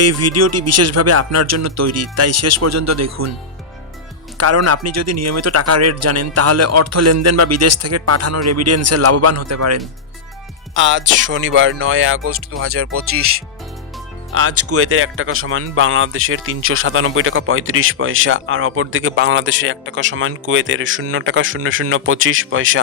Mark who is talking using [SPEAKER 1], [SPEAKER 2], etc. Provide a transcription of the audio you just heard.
[SPEAKER 1] এই ভিডিওটি বিশেষভাবে আপনার জন্য তৈরি, তাই শেষ পর্যন্ত দেখুন। কারণ আপনি যদি নিয়মিত টাকা রেট জানেন, তাহলে অর্থ লেনদেন বা বিদেশ থেকে পাঠানো রেভিডেন্সে লাভবান হতে পারেন। আজ শনিবার, নয় আগস্ট দু হাজার পঁচিশ। আজ কুয়েতের এক টাকা সমান, বাংলাদেশের তিনশো সাতানব্বই টাকা পঁয়ত্রিশ পয়সা, আর অপরদিকে বাংলাদেশের এক টাকা সমান, কুয়েতের শূন্য টাকা শূন্য শূন্য পঁচিশ পয়সা।